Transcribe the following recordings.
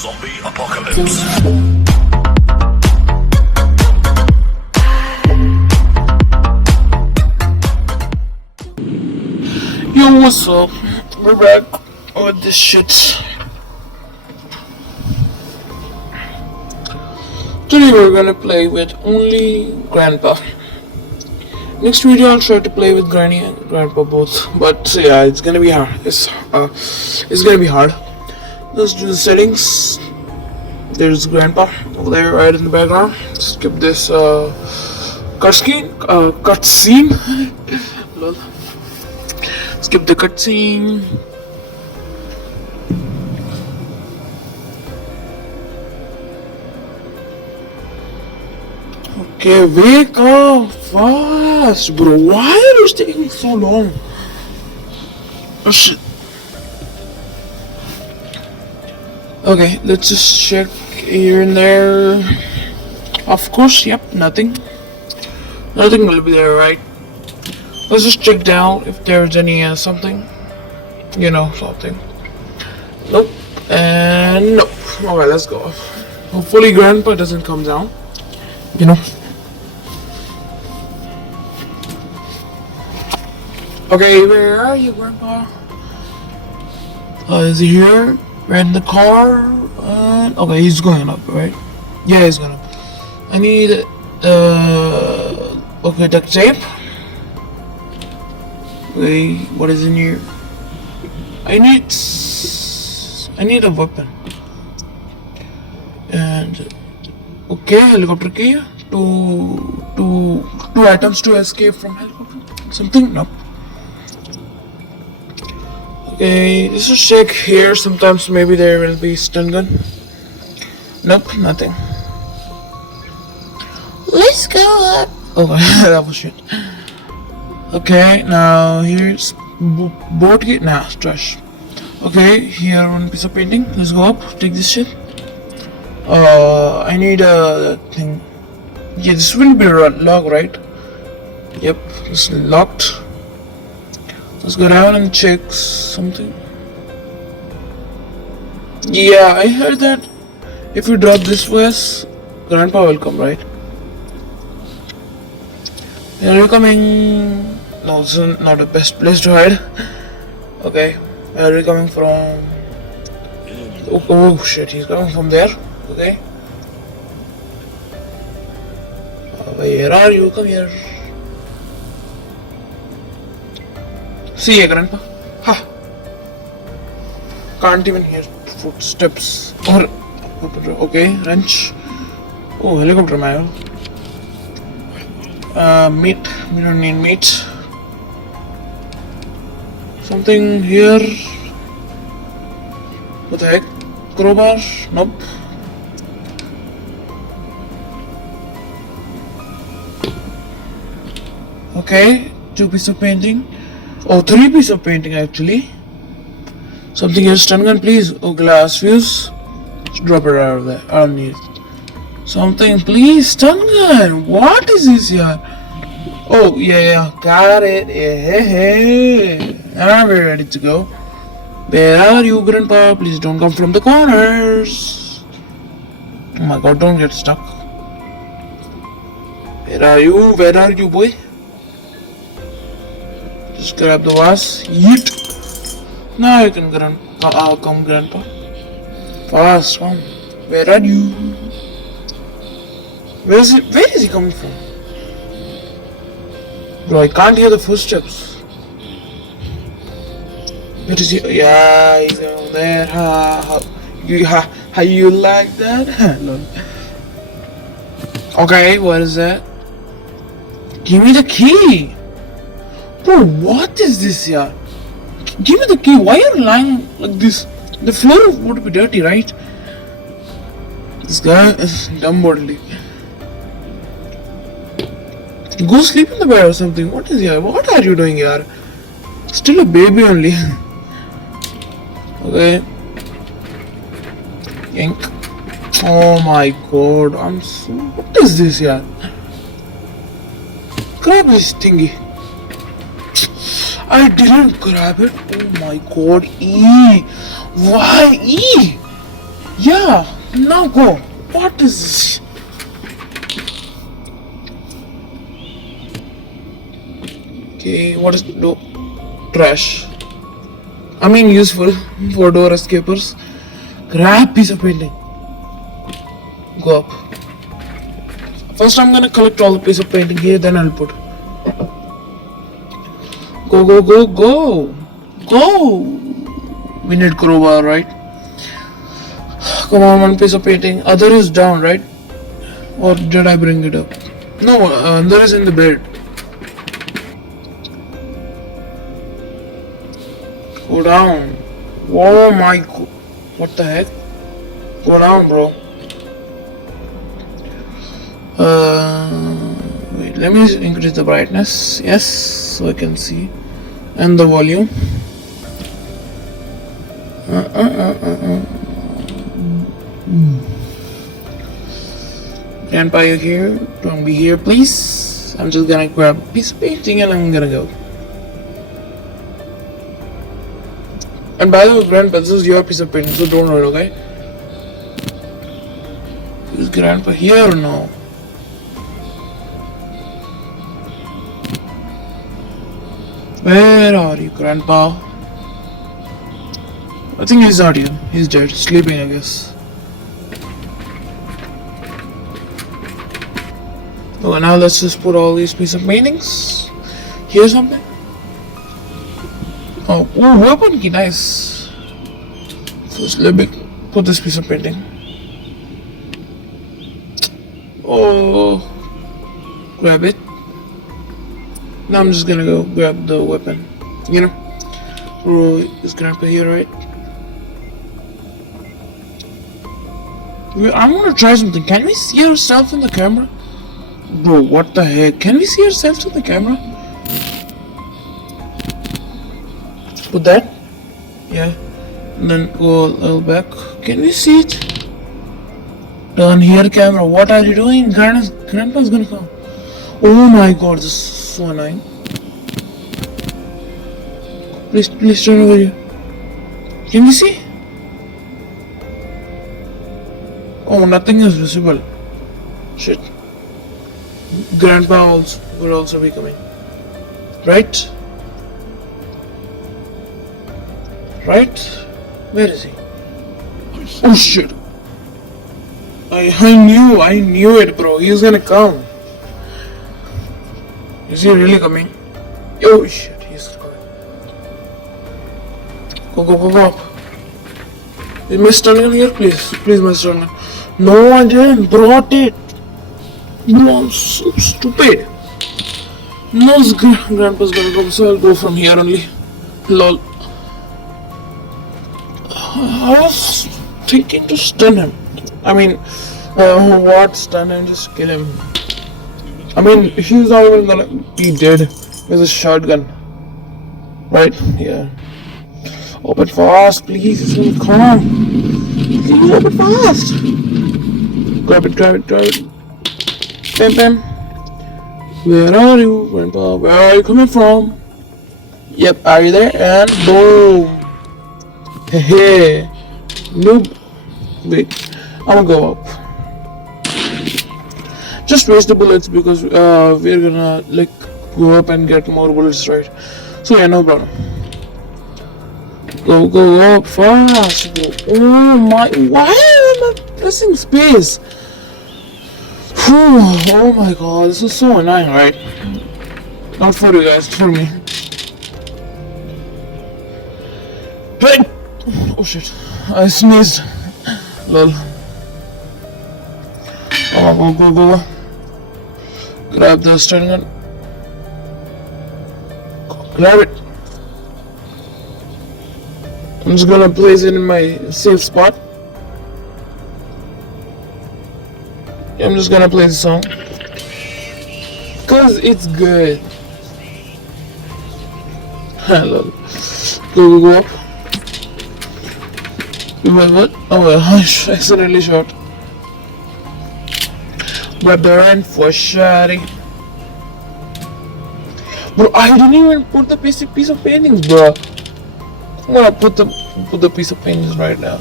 Zombie apocalypse. Yo, what's up? We're back with this shit. Today we're gonna play with only Grandpa. Next video I'll try to play with Granny and Grandpa both. But yeah, it's gonna be hard. It's gonna be hard. Let's do the settings. There's Grandpa over there right in the background. Skip this cutscene. Lol. Skip the cutscene. Okay, wake up fast, bro. Why are you taking so long? Oh shit. Okay, let's just check here and there. Of course, yep, nothing. Nothing will be there, right? Let's just check down if there's any something. Something. Nope. And nope. Alright, let's go. Hopefully Grandpa doesn't come down. Okay, where are you, Grandpa? Is he here? We're in the car. Okay, he's going up, right? Yeah, he's going up. I need okay, duct tape. Wait, what is in here? I need a weapon. And okay, helicopter key. Two items to escape from helicopter. Something? Nope. Okay, let's just check here. Sometimes maybe there will be stun gun. Nope, nothing. Let's go up. Oh, that was shit. Okay, now here's boat gate. Nah, trash. Okay, here one piece of painting. Let's go up. Take this shit. I need a thing. Yeah, this will be locked, right? Yep, it's locked. Let's go down and check something. Yeah, I heard that if you drop this west, Grandpa will come, right? Are you coming? No, this is not the best place to hide. Okay, where are you coming from? Oh shit, he's coming from there. Okay. Where are you? Come here. See ya, Grandpa. Ha! Can't even hear footsteps. Or okay, wrench. Oh, helicopter man. Meat. We don't need meat. Something here. What the heck? Crowbar? Nope. Okay, 2 pieces of painting. Oh, 3 pieces of painting actually. Something here, stun gun, please. Oh, glass fuse. Let's drop it out of there. I don't need it. Something, please, stun gun. What is this here? Oh, yeah, got it. Yeah. I'm ready to go. Where are you, Grandpa? Please don't come from the corners. Oh my god, don't get stuck. Where are you? Where are you, boy? Just grab the vase. Yeet. Now you can come, Grandpa. Fast, come. Where are you? Where is he coming from? Bro, I can't hear the footsteps. Where is he? Yeah, he's over there. How you like that? No. Okay, what is that? Give me the key. Bro, what is this here? Give me the key. Why are you lying like this? The floor would be dirty, right? This guy is dumb bodily. Go sleep in the bed or something. What is here? What are you doing here? Still a baby only. Okay. Yank. Oh my god. What is this here? Grab this thingy. I didn't grab it. Oh my god. E. Why E? Yeah, now go. What is this? Okay, what is no trash? I mean useful for door escapers. Grab piece of painting. Go up. First I'm gonna collect all the piece of painting here, then I'll put. Go, go, go, go! Go! We need crowbar, right? Come on, one piece of painting. Other is down, right? Or did I bring it up? No, other is in the bed. Go down. Oh my god. What the heck? Go down, bro. Wait, let me increase the brightness. Yes, so I can see. And the volume. Grandpa, you here? Don't be here, please. I'm just gonna grab a piece of painting and I'm gonna go. And by the way, Grandpa, this is your piece of painting, so don't worry, okay? Is Grandpa here or no? Where are you, Grandpa? I think he's not here. He's dead. Sleeping, I guess. Oh, now let's just put all these pieces of paintings. Here's something. Oh, weapon key, nice. First, let me put this piece of painting. Oh, grab it. Now I'm just gonna go grab the weapon. You know, bro, is Grandpa here, right? I'm gonna try something. Can we see ourselves in the camera? Bro, what the heck? Can we see ourselves in the camera? Put that. Yeah. And then go a little back. Can we see it? Turn here, camera. What are you doing? Grandpa's gonna come. Oh my god, this is so annoying. Please turn over here. Can we see? Oh, nothing is visible. Shit. Grandpa will also be coming. Right? Right? Where is he? Oh shit. I knew it, bro. He's gonna come. Is he really coming? Oh shit, he's coming. Go up. Is Mr. Tungan here? Please, Mr. Tungan. No, I didn't brought it. Bro, I'm so stupid. No, Grandpa's gonna come, so I'll go from here only. Lol. I was thinking to stun him. I mean, what stun him? Just kill him. I mean, he's not even gonna be dead with a shotgun. Right? Yeah. Open fast, please. It's gonna come. Please open fast. Grab it. Pam. Where are you, Grandpa? Where are you coming from? Yep, are you there? And boom. Hey. Nope. Wait, I'm gonna go up. Just waste the bullets because we're gonna like go up and get more bullets, right? So yeah, no problem. Go up fast. Go. Oh my! Why am I pressing space? Whew, oh my god, this is so annoying, right? Not for you guys, for me. Hey! Oh shit, I sneezed. Lol. Oh, go. Grab the stun gun. Grab it. I'm just gonna place it in my safe spot. I'm just gonna play the song. Cause it's good. Hello. Go up. What? Oh, I accidentally shot. Barbarian for shotting. Bro, I didn't even put the basic piece of paintings, bro. I'm gonna put the piece of paintings right now.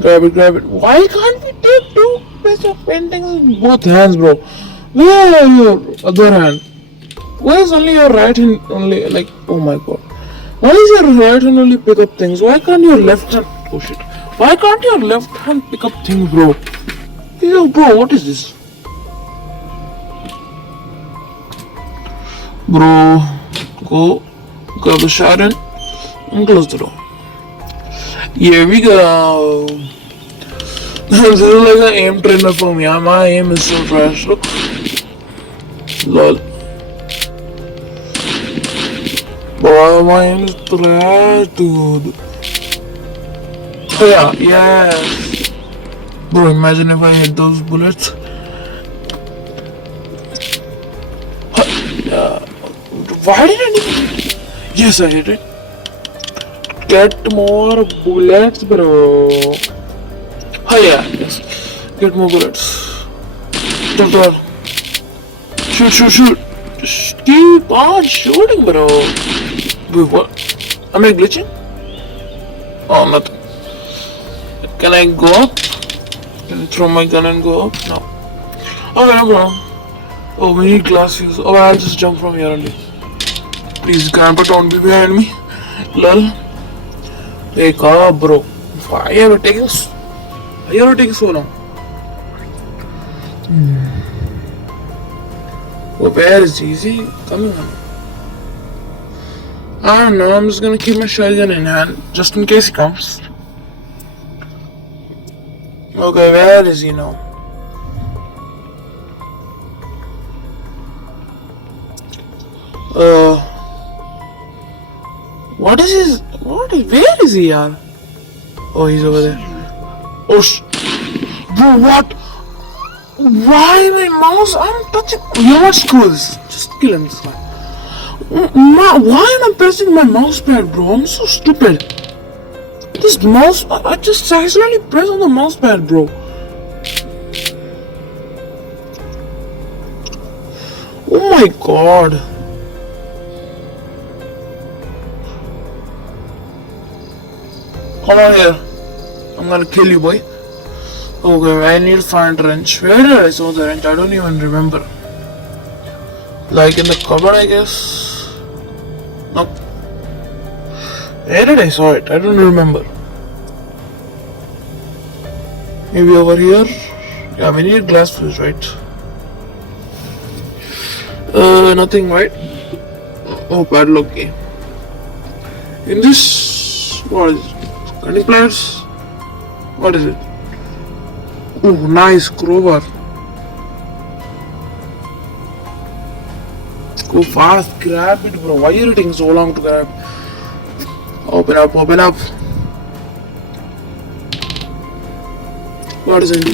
Grab it. Why can't we take two pieces of paintings in both hands, bro? Where are your other hand? Why is only your right hand only like? Oh my god. Why is your right hand only pick up things? Why can't your left hand? Oh shit. Why can't your left hand pick up things, bro? Yo, bro, what is this? Bro, go grab the Sharon and close the door. Here we go. This is like an aim trainer for me. My aim is so trash. Look. Lol. Bro, my aim is trash, dude. Oh yeah, yes. Bro, imagine if I hit those bullets. Why did I need? Yes, I hit it. Get more bullets, bro. Oh yeah, yes. Get more bullets. Doctor. Shoot. Just keep on shooting, bro. Wait, what? Am I glitching? Oh, nothing. Can I go up? Can I throw my gun and go up? No. Okay, no problem. Oh, we need glass fuse. Oh, I'll just jump from here only. Please, Grandpa, don't be behind me. Lol. Wake up, bro. Why are you taking so long? Oh, where is he? Is he coming on? I don't know. I'm just gonna keep my shotgun in hand just in case he comes. Okay, where is he now? Where is he, yaar? Oh, he's over there. Oh, bro, what? Why my mouse? I'm touching. You know what? Screw this. Just kill him, this guy. Why am I pressing my mouse pad, bro? I'm so stupid. This mouse, I just accidentally press on the mouse pad, bro. Oh my god. Come on here. I'm gonna kill you, boy. Okay, I need to find a wrench. Where did I saw the wrench? I don't even remember. Like in the cupboard, I guess. Nope. Where did I saw it? I don't remember. Maybe over here. Yeah, we need glass fuse, right? Nothing, right? Oh, padlock key. In this, what is it? Cutting pliers? What is it? Oh, nice crowbar. Go fast, grab it, bro. Why are you taking so long to grab? Open up. What is it?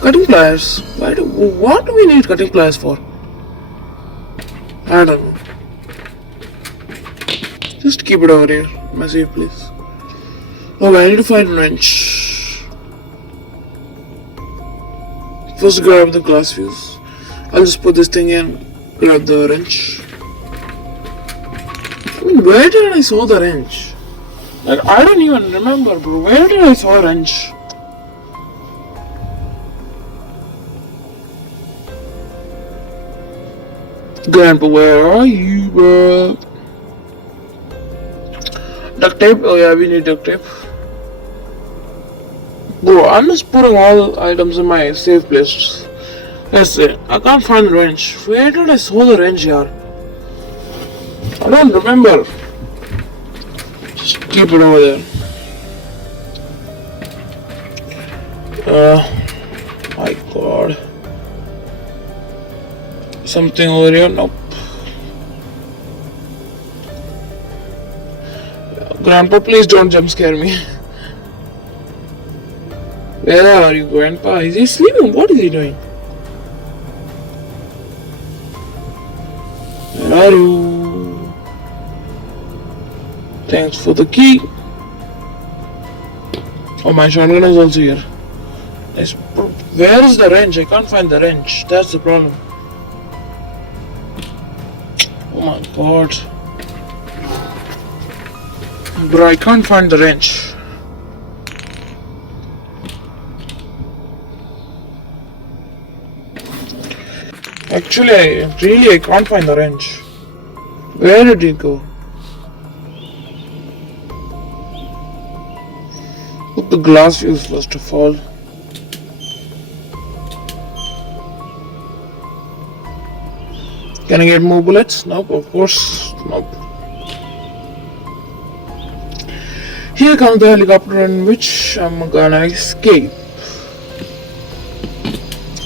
Cutting pliers. What do we need cutting pliers for? I don't know. Just keep it over here. My safe place. Okay, I need to find a wrench. First grab the glass fuse. I'll just put this thing in, grab the wrench. I mean, where did I saw the wrench? Like, I don't even remember, bro. Where did I saw a wrench? Grandpa, where are you, bro? Duct tape? Oh yeah, we need duct tape. Bro, I'm just putting all items in my safe place. Let's see. I can't find the wrench. Where did I saw the wrench here? I don't remember. Just keep it over there. My god. Something over here? Nope. Grandpa, please don't jump scare me. Where are you, Grandpa? Is he sleeping? What is he doing? Where are you? Thanks for the key. Oh, my shotgun is also here. Where is the wrench? I can't find the wrench. That's the problem. Oh my god. Bro, I can't find the wrench. Actually, I can't find the wrench. Where did it go? Put the glass fuse first of all. Can I get more bullets? Nope, of course. Nope. Here comes the helicopter in which I'm gonna escape.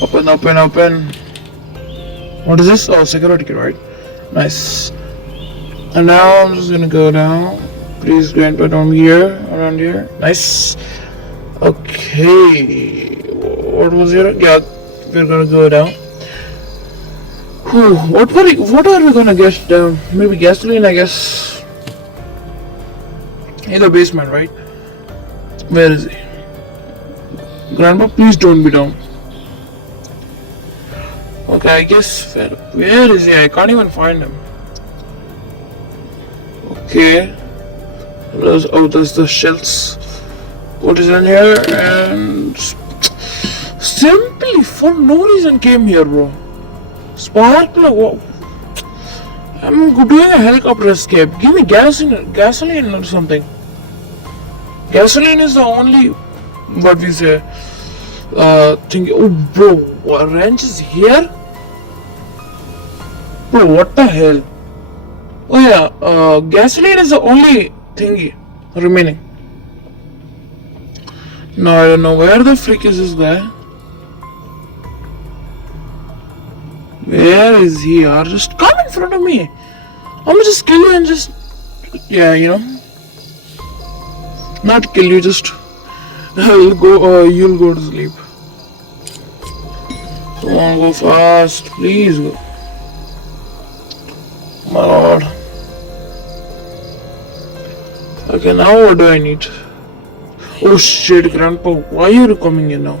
Open, open, open. What is this? Oh, security key, right? Nice. And now I'm just gonna go down. Please, grandpa, don't be here, around here. Nice. Okay. What was here? Yeah, we're gonna go down. Whew, what are we gonna get down? Maybe gasoline, I guess. In the basement, right? Where is he? Grandpa, please don't be down. Okay, I guess where is he? I can't even find him. Okay. There's the shells. What is in here? And simply for no reason came here, bro. Sparkler, what? I'm doing a helicopter escape. Give me gasoline or something. Gasoline is the only, what we say, thing. Oh, bro, what wrench is here? Bro, what the hell? Oh yeah, gasoline is the only thingy remaining. Now I don't know where the freak is this guy. Where is he? Or just come in front of me. I'm gonna just kill you and just, yeah, you know, not kill you, just you'll go to sleep. Come on, go fast, please go. My lord. Okay, now what do I need? Oh shit, grandpa, why are you coming in now?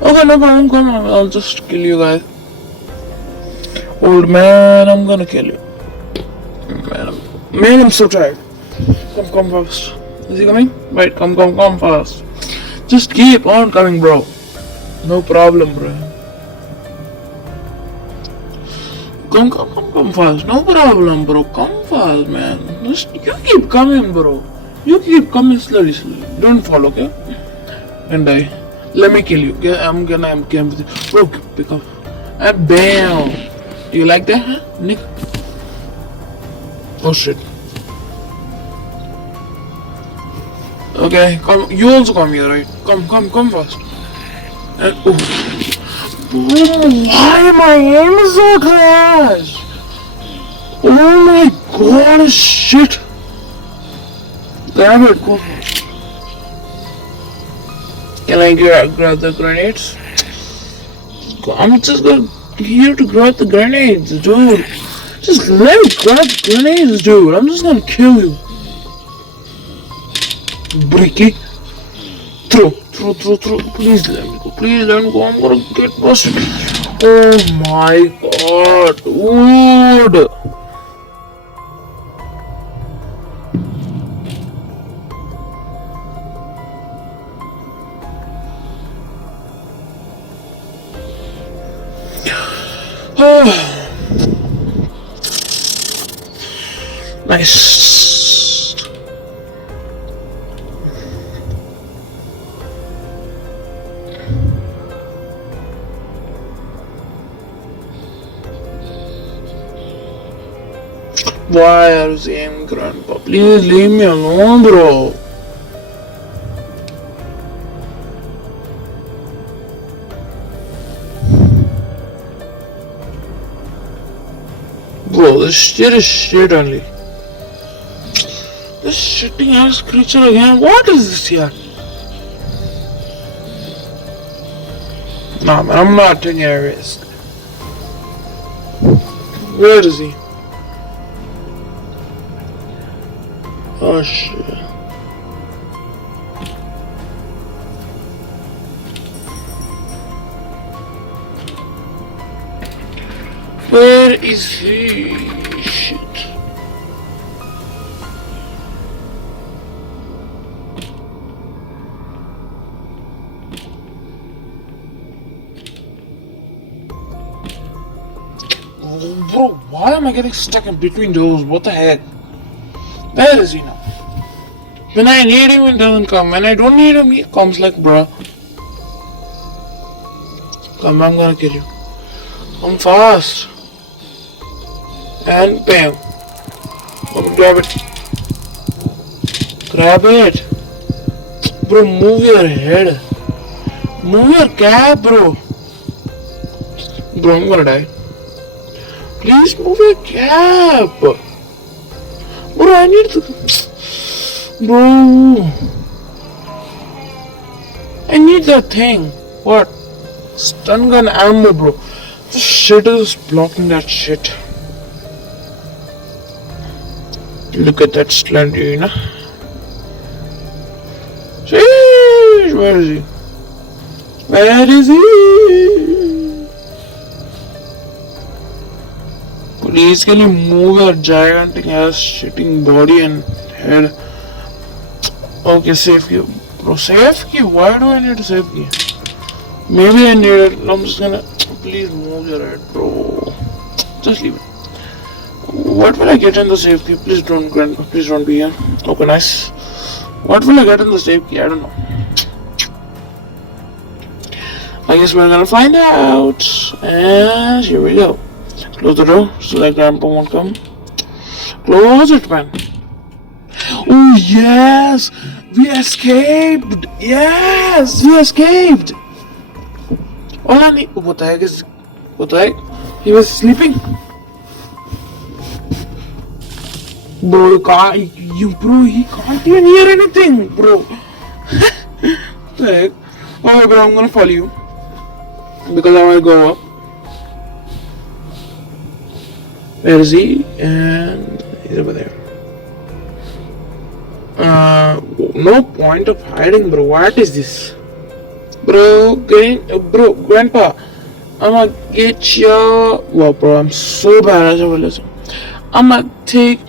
Okay, no problem, come on, I'll just kill you guys. Old man, I'm gonna kill you. Man, I'm so tired. Come fast. Is he coming? Right, come fast. Just keep on coming, bro. No problem, bro. Come fast. No problem, bro. Come fast, man. Just you keep coming, bro. You keep coming slowly. Don't fall, okay? And let me kill you. I'm game with you. Bro, pick up. And bam. Do you like that, huh, Nick? Oh shit. Okay, come. You also come here, right? Come fast. And why my aim is so trash? Oh my god, shit. Grab it, go. Can I grab the grenades? I'm just going here to grab the grenades, dude. Just let me grab the grenades, dude. I'm just gonna kill you. Bricky. Throw. Please let me go. Please let me go. I'm gonna get busted. Oh my god, dude. Nice. Why are you saying, Grandpa? Please leave me alone, bro. Bro, this shit is shit only. This shitting ass creature again. What is this here? Nah, man, I'm not taking a risk. Where is he? Oh shit. Where is he? Shit. Bro, why am I getting stuck in between doors? What the heck? Where is he now? When I need him, he doesn't come. When I don't need him, he comes like, bruh. Come, I'm gonna kill you. Come fast. And bam. Come, grab it. Grab it. Bro, move your head. Move your cap, bro. Bro, I'm gonna die. Please move your cap. Bro, I need to... Bro. I need that thing. What? Stun gun ammo, bro. This shit is blocking that shit. Look at that Slenderina. Sheesh, where is he? Where is he? Please can you move your gigantic ass shitting body and head? Okay, save key. Bro, save key? Why do I need a save key? Maybe I need it. I'm just gonna... Please move your head, bro. Just leave it. What will I get in the save key? Please don't, Grandpa. Please don't be here. Okay, nice. What will I get in the save key? I don't know. I guess we're gonna find out. And here we go. Close the door so that Grandpa won't come. Close it, man. Oh, yes! We escaped! Yes! We escaped! All I need... What the heck is... What the heck? He was sleeping? Bro, you can't... Bro, he can't even hear anything, bro. What the heck? Alright, bro, I'm gonna follow you. Because I wanna go up. Where is he? And... He's over there. No point of hiding, bro. What is this? Bro, Grandpa, I'ma get your... Wow, bro, I'm so bad at this. I'ma take...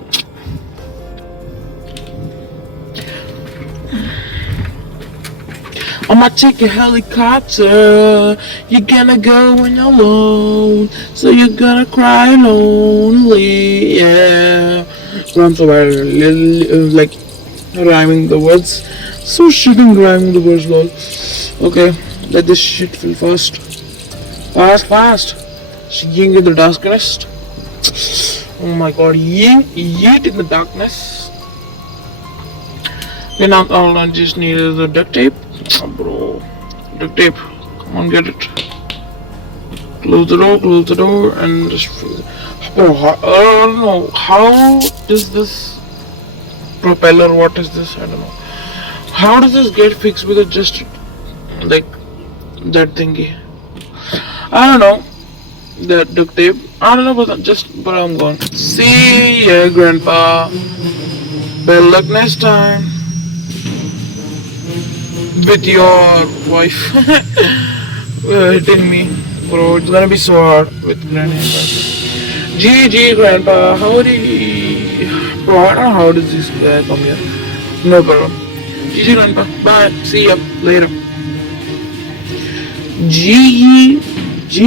I'ma take a helicopter. You're gonna go in alone, so you're gonna cry lonely. Yeah. Bro, I'm so bad at like rhyming the words. So shitting rhyming the words, lol. Okay, let this shit fill fast. Fast. Ying in the darkness. Oh my god, yeet in the darkness. Okay, now all I just need is the duct tape. Oh, bro, duct tape. Come on, get it. Close the door, and just... Bro, I don't know. How does this propeller, what is this? I don't know. How does this get fixed with just like that thingy? I don't know. That duct tape. I don't know, but I'm going. See ya, Grandpa. Better luck next time. With your wife hitting me. Bro, it's gonna be so hard with Granny. GG, Grandpa. Howdy. Bro, I don't know how does this guy come here. No problem. GG, Grandpa. Bye. See ya later. GG.